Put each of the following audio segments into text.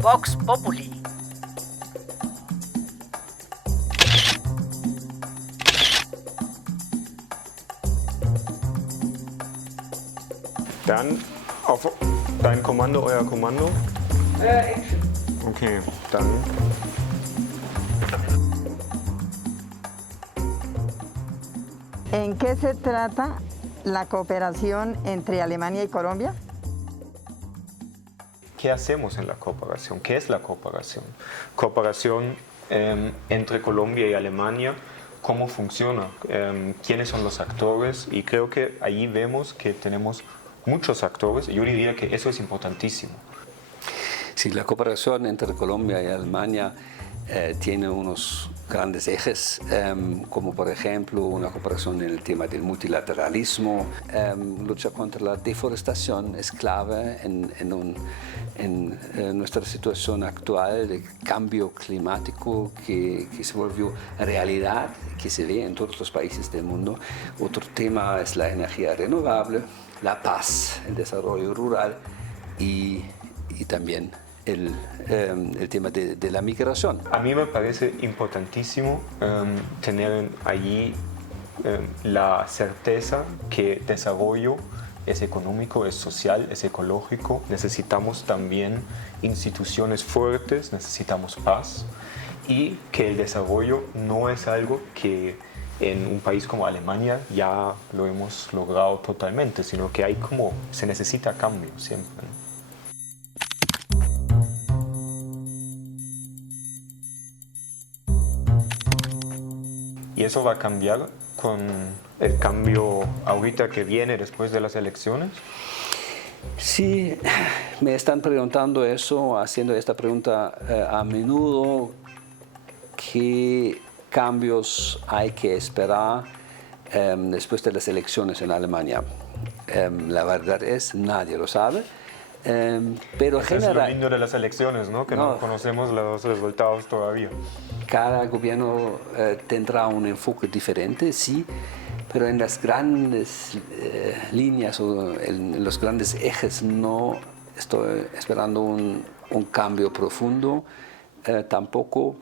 Vox Populi. Dann auf dein Kommando, euer Kommando. Action. Okay, dann. ¿En qué se trata la cooperación entre Alemania y Colombia? ¿Qué hacemos en la cooperación? ¿Qué es la cooperación? Cooperación entre Colombia y Alemania, ¿cómo funciona? ¿Quiénes son los actores? Y creo que allí vemos que tenemos muchos actores. Yo diría que eso es importantísimo. Sí, la cooperación entre Colombia y Alemania tiene unos grandes ejes, como por ejemplo una cooperación en el tema del multilateralismo. Lucha contra la deforestación es clave en nuestra situación actual de cambio climático que se volvió realidad, que se ve en todos los países del mundo. Otro tema es la energía renovable, la paz, el desarrollo rural y también el tema de la migración. A mí me parece importantísimo tener allí la certeza que desarrollo es económico, es social, es ecológico. Necesitamos también instituciones fuertes, necesitamos paz y que el desarrollo no es algo que en un país como Alemania ya lo hemos logrado totalmente, sino que se necesita cambio siempre. ¿Y eso va a cambiar con el cambio ahorita que viene después de las elecciones? Sí, me están preguntando eso, haciendo esta pregunta a menudo. ¿Qué cambios hay que esperar después de las elecciones en Alemania? La verdad es, nadie lo sabe. Pero Eso es lo lindo de las elecciones, ¿no? Que no conocemos los resultados todavía. Cada gobierno tendrá un enfoque diferente, sí, pero en las grandes líneas o en los grandes ejes no estoy esperando un cambio profundo, tampoco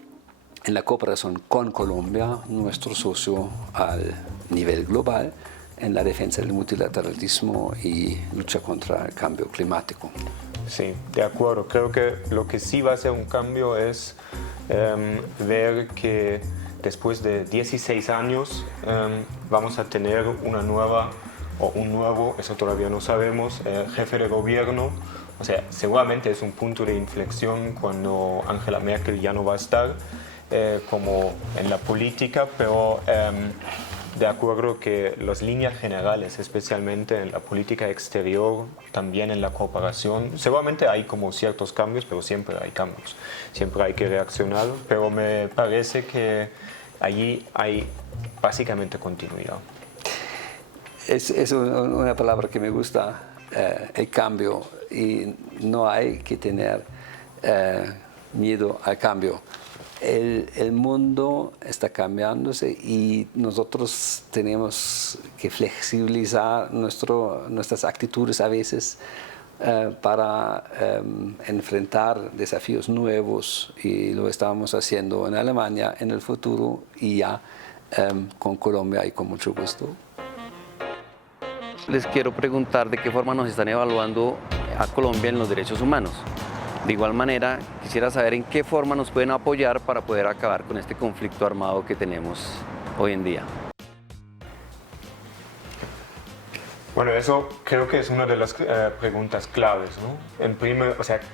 en la cooperación con Colombia, nuestro socio al nivel global, en la defensa del multilateralismo y lucha contra el cambio climático. Sí, de acuerdo. Creo que lo que sí va a ser un cambio es ver que después de 16 años vamos a tener una nueva o un nuevo, eso todavía no sabemos, jefe de gobierno. O sea, seguramente es un punto de inflexión cuando Angela Merkel ya no va a estar como en la política, pero de acuerdo que las líneas generales, especialmente en la política exterior, también en la cooperación, seguramente hay como ciertos cambios, pero siempre hay cambios, siempre hay que reaccionar, pero me parece que allí hay básicamente continuidad. Es una palabra que me gusta, el cambio, y no hay que tener miedo al cambio. El mundo está cambiándose y nosotros tenemos que flexibilizar nuestras actitudes a veces para enfrentar desafíos nuevos, y lo estamos haciendo en Alemania en el futuro y ya con Colombia y con mucho gusto. Les quiero preguntar de qué forma nos están evaluando a Colombia en los derechos humanos. De igual manera, quisiera saber en qué forma nos pueden apoyar para poder acabar con este conflicto armado que tenemos hoy en día. Bueno, eso creo que es una de las preguntas claves, ¿no?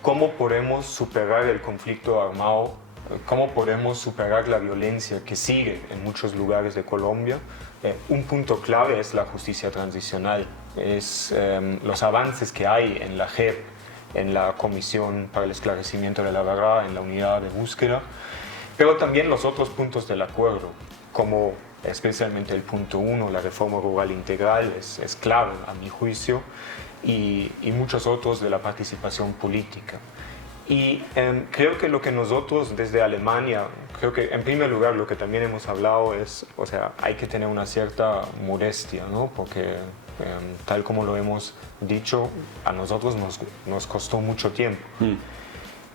¿Cómo podemos superar el conflicto armado? ¿Cómo podemos superar la violencia que sigue en muchos lugares de Colombia? Un punto clave es la justicia transicional, es los avances que hay en la JEP, en la Comisión para el Esclarecimiento de la Verdad, en la unidad de búsqueda, pero también los otros puntos del acuerdo, como especialmente el punto 1, la reforma rural integral, es clave a mi juicio, y muchos otros de la participación política. Y creo que lo que nosotros desde Alemania, creo que en primer lugar lo que también hemos hablado es, o sea, hay que tener una cierta modestia, ¿no? Porque tal como lo hemos dicho, a nosotros nos costó mucho tiempo.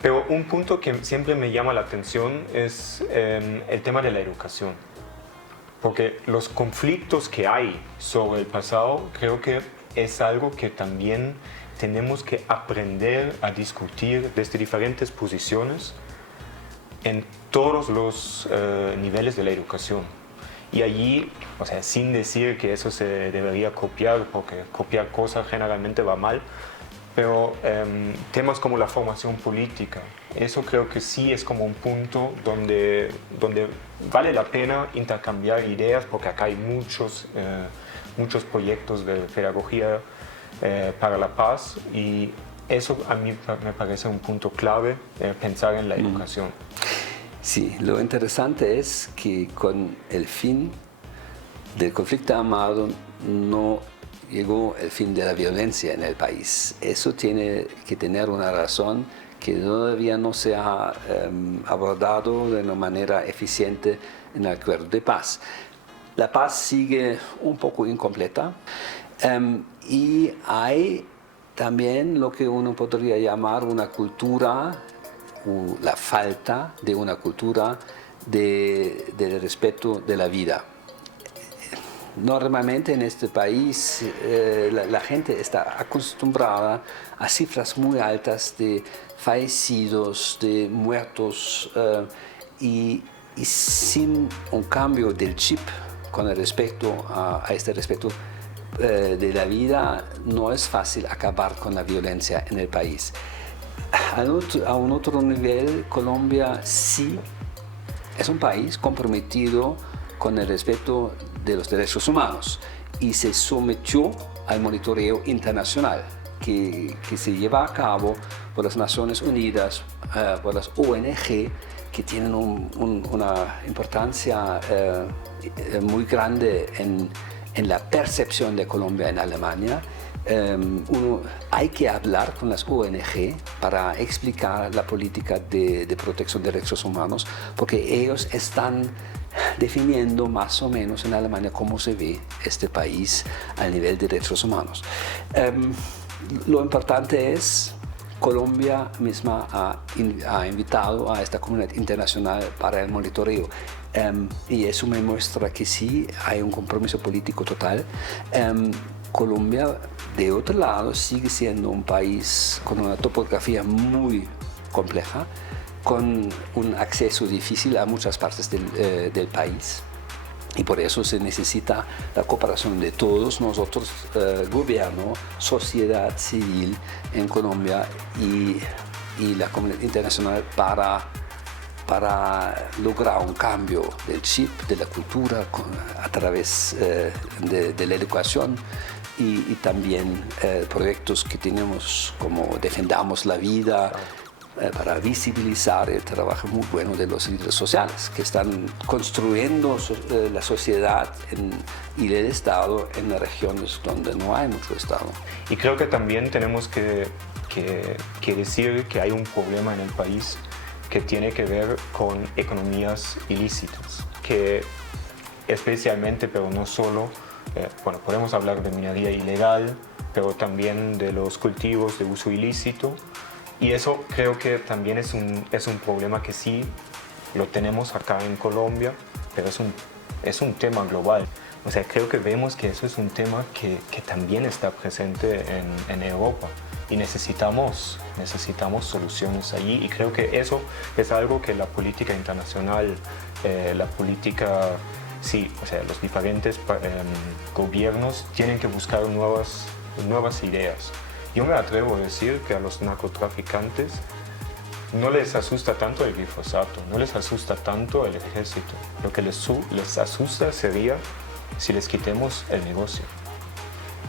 Pero un punto que siempre me llama la atención es el tema de la educación. Porque los conflictos que hay sobre el pasado creo que es algo que también tenemos que aprender a discutir desde diferentes posiciones en todos los niveles de la educación. Y allí, o sea, sin decir que eso se debería copiar, porque copiar cosas generalmente va mal, pero temas como la formación política, eso creo que sí es como un punto donde vale la pena intercambiar ideas, porque acá hay muchos proyectos de pedagogía para la paz, y eso a mí me parece un punto clave, pensar en la educación. Sí, lo interesante es que con el fin del conflicto armado no llegó el fin de la violencia en el país. Eso tiene que tener una razón que todavía no se ha abordado de una manera eficiente en el acuerdo de paz. La paz sigue un poco incompleta y hay también lo que uno podría llamar una cultura, o la falta de una cultura del respeto de la vida. Normalmente en este país la gente está acostumbrada a cifras muy altas de fallecidos, de muertos, y sin un cambio del chip con el respecto a este respeto de la vida, no es fácil acabar con la violencia en el país. A un otro nivel, Colombia sí es un país comprometido con el respeto de los derechos humanos y se sometió al monitoreo internacional que se lleva a cabo por las Naciones Unidas, por las ONG, que tienen una importancia muy grande en la percepción de Colombia en Alemania. Hay que hablar con las ONG para explicar la política de protección de derechos humanos, porque ellos están definiendo más o menos en Alemania cómo se ve este país a nivel de derechos humanos. Lo importante es, Colombia misma ha invitado a esta comunidad internacional para el monitoreo, y eso me muestra que sí hay un compromiso político total. Colombia, de otro lado, sigue siendo un país con una topografía muy compleja, con un acceso difícil a muchas partes del país. Y por eso se necesita la cooperación de todos nosotros, gobierno, sociedad civil en Colombia y la comunidad internacional para lograr un cambio del chip, de la cultura, a través de la educación. Y también proyectos que tenemos como Defendamos la Vida, para visibilizar el trabajo muy bueno de los líderes sociales que están construyendo la sociedad y el Estado en las regiones donde no hay mucho Estado. Y creo que también tenemos que decir que hay un problema en el país que tiene que ver con economías ilícitas, que especialmente, pero no solo, bueno, podemos hablar de minería ilegal, pero también de los cultivos de uso ilícito. Y eso creo que también es un problema que sí lo tenemos acá en Colombia, pero es un tema global. O sea, creo que vemos que eso es un tema que también está presente en Europa y necesitamos soluciones allí. Y creo que eso es algo que la política internacional, sí, o sea, los diferentes gobiernos tienen que buscar nuevas ideas. Yo me atrevo a decir que a los narcotraficantes no les asusta tanto el glifosato, no les asusta tanto el ejército. Lo que les asusta sería si les quitemos el negocio.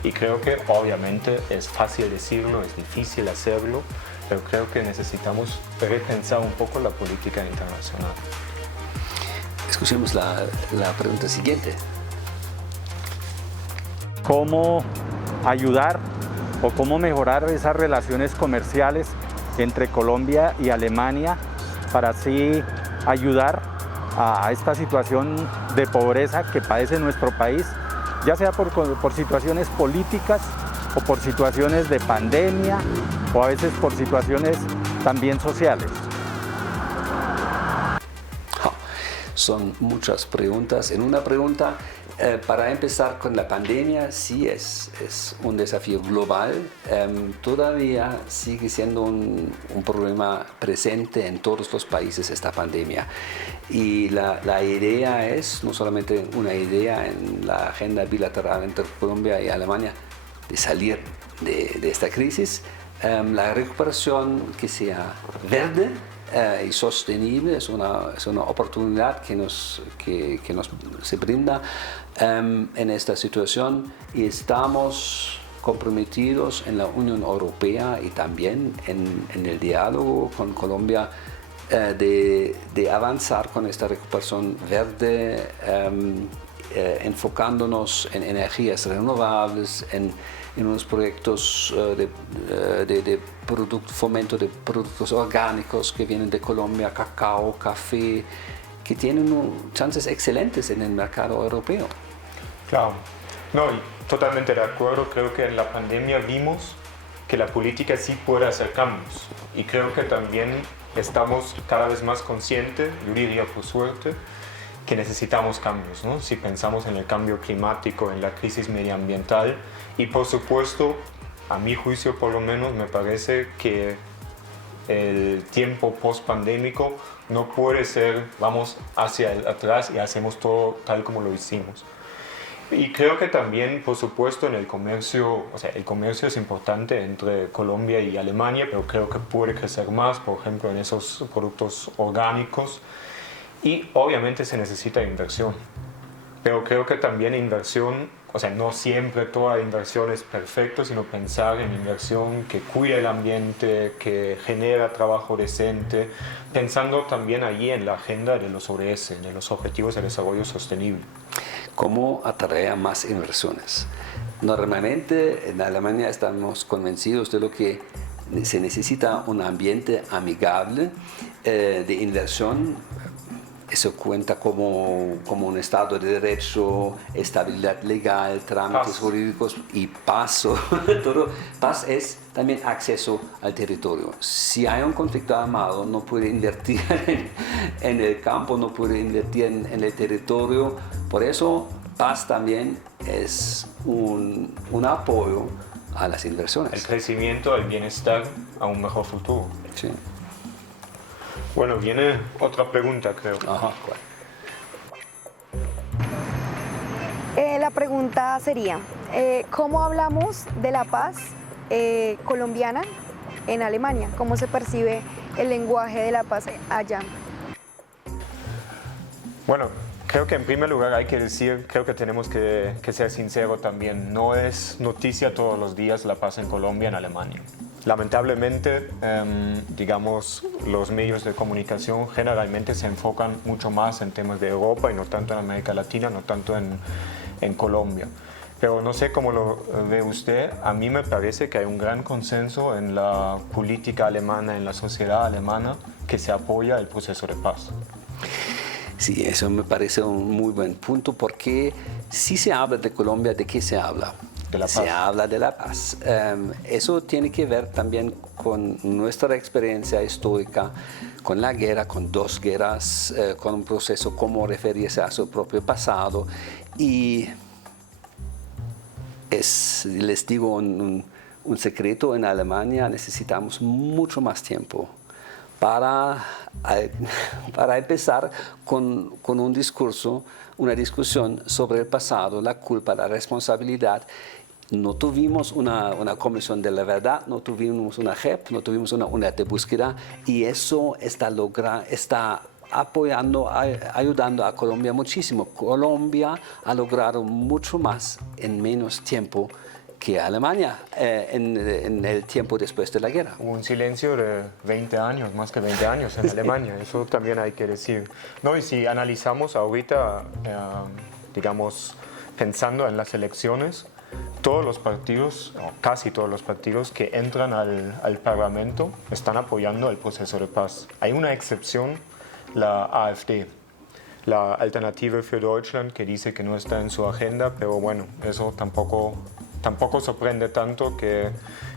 Y creo que obviamente es fácil decirlo, es difícil hacerlo, pero creo que necesitamos repensar un poco la política internacional. Escuchemos la pregunta siguiente. ¿Cómo ayudar o cómo mejorar esas relaciones comerciales entre Colombia y Alemania para así ayudar a esta situación de pobreza que padece nuestro país, ya sea por situaciones políticas o por situaciones de pandemia o a veces por situaciones también sociales. Son muchas preguntas. En una pregunta, para empezar con la pandemia, sí es un desafío global. Todavía sigue siendo un problema presente en todos los países esta pandemia. Y la idea es, no solamente una idea en la agenda bilateral entre Colombia y Alemania, de salir de esta crisis, la recuperación que sea verde y sostenible es una oportunidad que nos se brinda en esta situación, y estamos comprometidos en la Unión Europea y también en el diálogo con Colombia de avanzar con esta recuperación verde, enfocándonos en energías renovables, en unos proyectos de fomento de productos orgánicos que vienen de Colombia, cacao, café, que tienen chances excelentes en el mercado europeo. Claro, no, y totalmente de acuerdo. Creo que en la pandemia vimos que la política sí puede hacer cambios, y creo que también estamos cada vez más conscientes, yo diría por suerte, que necesitamos cambios, ¿no? Si pensamos en el cambio climático, en la crisis medioambiental, y por supuesto, a mi juicio por lo menos, me parece que el tiempo post-pandémico no puede ser, vamos hacia atrás y hacemos todo tal como lo hicimos. Y creo que también, por supuesto, en el comercio, o sea, el comercio es importante entre Colombia y Alemania, pero creo que puede crecer más, por ejemplo, en esos productos orgánicos. Y obviamente se necesita inversión, pero creo que también inversión, o sea, no siempre toda inversión es perfecta, sino pensar en inversión que cuide el ambiente, que genera trabajo decente, pensando también allí en la agenda de los ODS, de los Objetivos de Desarrollo Sostenible. ¿Cómo atraer más inversiones? Normalmente en Alemania estamos convencidos de lo que se necesita un ambiente amigable de inversión. Eso cuenta como un Estado de Derecho, estabilidad legal, trámites jurídicos y paz. Todo. Paz es también acceso al territorio. Si hay un conflicto armado, no puede invertir en el campo, no puede invertir en el territorio. Por eso, paz también es un apoyo a las inversiones. El crecimiento, el bienestar, a un mejor futuro. Sí. Bueno, viene otra pregunta, creo. Ajá. La pregunta sería, ¿cómo hablamos de la paz colombiana en Alemania? ¿Cómo se percibe el lenguaje de la paz allá? Bueno, creo que en primer lugar hay que decir, creo que tenemos que ser sinceros también, no es noticia todos los días la paz en Colombia, en Alemania. Lamentablemente, digamos, los medios de comunicación generalmente se enfocan mucho más en temas de Europa y no tanto en América Latina, no tanto en Colombia. Pero no sé cómo lo ve usted, a mí me parece que hay un gran consenso en la política alemana, en la sociedad alemana, que se apoya el proceso de paz. Sí, eso me parece un muy buen punto, porque si se habla de Colombia, ¿de qué se habla? De la paz. Se habla de la paz. Eso tiene que ver también con nuestra experiencia histórica, con la guerra, con dos guerras, con un proceso como referirse a su propio pasado. Y les digo un secreto, en Alemania necesitamos mucho más tiempo para empezar con un discurso, una discusión sobre el pasado, la culpa, la responsabilidad. No tuvimos una comisión de la verdad, no tuvimos una JEP, no tuvimos una unidad de búsqueda, y eso está apoyando, ayudando a Colombia muchísimo. Colombia ha logrado mucho más en menos tiempo que Alemania en el tiempo después de la guerra. Hubo un silencio de 20 años, más que 20 años en Alemania, eso también hay que decir. No, y si analizamos ahorita, digamos, pensando en las elecciones, todos los partidos, o casi todos los partidos que entran al Parlamento están apoyando el proceso de paz. Hay una excepción, la AfD, la Alternative für Deutschland, que dice que no está en su agenda, pero bueno, eso tampoco sorprende tanto, que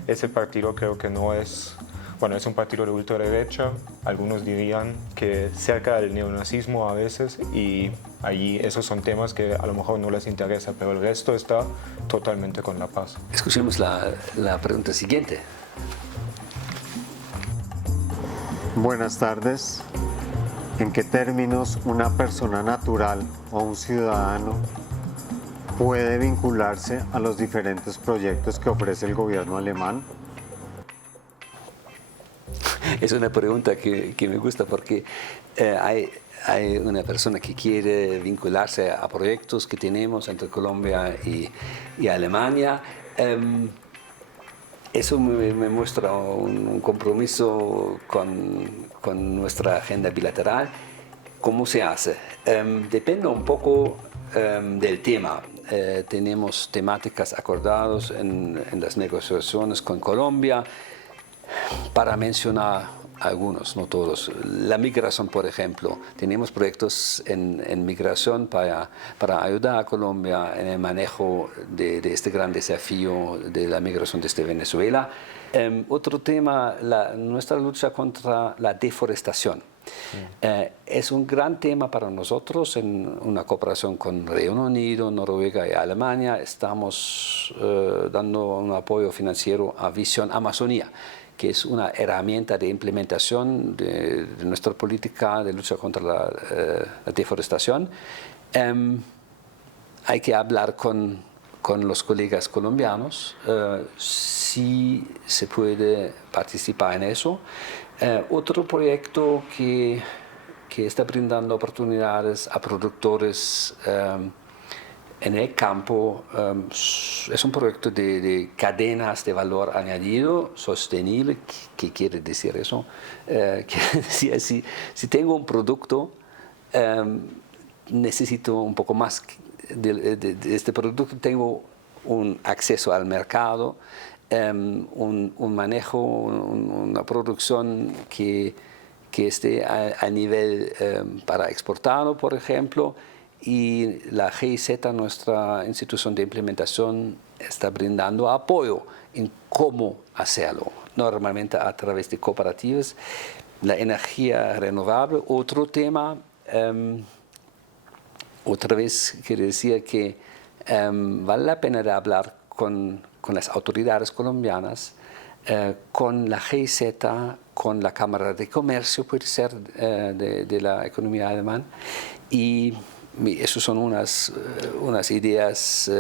ese partido creo que no es, bueno, es un partido de ultraderecha, algunos dirían que cerca del neonazismo a veces, y allí esos son temas que a lo mejor no les interesa, pero el resto está totalmente con la paz. Escuchemos la pregunta siguiente. Buenas tardes. ¿En qué términos una persona natural o un ciudadano puede vincularse a los diferentes proyectos que ofrece el gobierno alemán? Es una pregunta que me gusta porque hay una persona que quiere vincularse a proyectos que tenemos entre Colombia y Alemania. Eso me muestra un compromiso con nuestra agenda bilateral. ¿Cómo se hace? Depende un poco del tema. Tenemos temáticas acordadas en las negociaciones con Colombia. Para mencionar algunos, no todos. La migración, por ejemplo. Tenemos proyectos en migración para ayudar a Colombia en el manejo de este gran desafío de la migración desde Venezuela. Otro tema, nuestra lucha contra la deforestación. Es un gran tema para nosotros en una cooperación con Reino Unido, Noruega y Alemania. Estamos dando un apoyo financiero a Visión Amazonía, que es una herramienta de implementación de nuestra política de lucha contra la deforestación. Hay que hablar con los colegas colombianos si se puede participar en eso. Otro proyecto que está brindando oportunidades a productores en el campo es un proyecto de cadenas de valor añadido sostenible. ¿Qué quiere decir eso? Quiere decir, si tengo un producto, necesito un poco más de este producto. Tengo un acceso al mercado, un manejo, una producción que esté a nivel para exportarlo, por ejemplo. Y la GIZ, nuestra institución de implementación, está brindando apoyo en cómo hacerlo, normalmente a través de cooperativas. La energía renovable, otro tema, otra vez quiero decir que vale la pena de hablar con las autoridades colombianas, con la GIZ, con la Cámara de Comercio, puede ser, de la economía alemana, y esas son unas ideas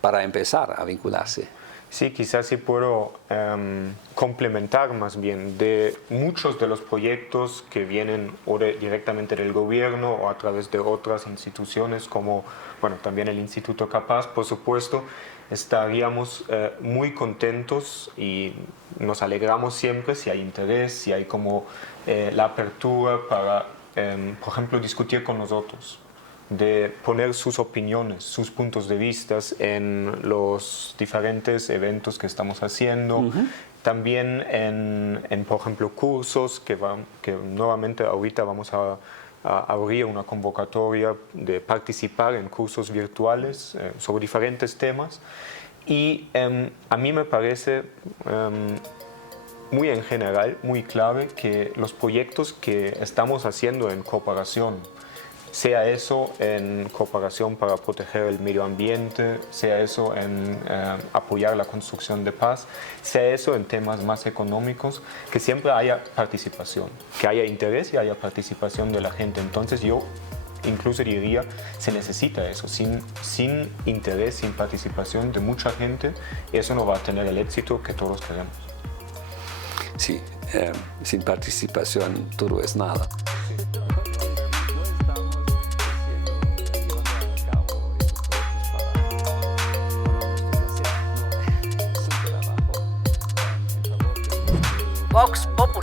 para empezar a vincularse. Sí, quizás sí puedo complementar más bien de muchos de los proyectos que vienen directamente del gobierno o a través de otras instituciones como, bueno, también el Instituto Capaz, por supuesto. Estaríamos muy contentos y nos alegramos siempre si hay interés, si hay como la apertura para, por ejemplo, discutir con nosotros, de poner sus opiniones, sus puntos de vista en los diferentes eventos que estamos haciendo. También en, por ejemplo, cursos que nuevamente ahorita vamos a abrir una convocatoria de participar en cursos virtuales sobre diferentes temas. Y a mí me parece muy en general, muy clave que los proyectos que estamos haciendo en cooperación, sea eso en cooperación para proteger el medio ambiente, sea eso en apoyar la construcción de paz, sea eso en temas más económicos, que siempre haya participación, que haya interés y haya participación de la gente. Entonces yo incluso diría, se necesita eso. Sin interés, sin participación de mucha gente, eso no va a tener el éxito que todos queremos. Sí, sin participación todo es nada. Vox Populi.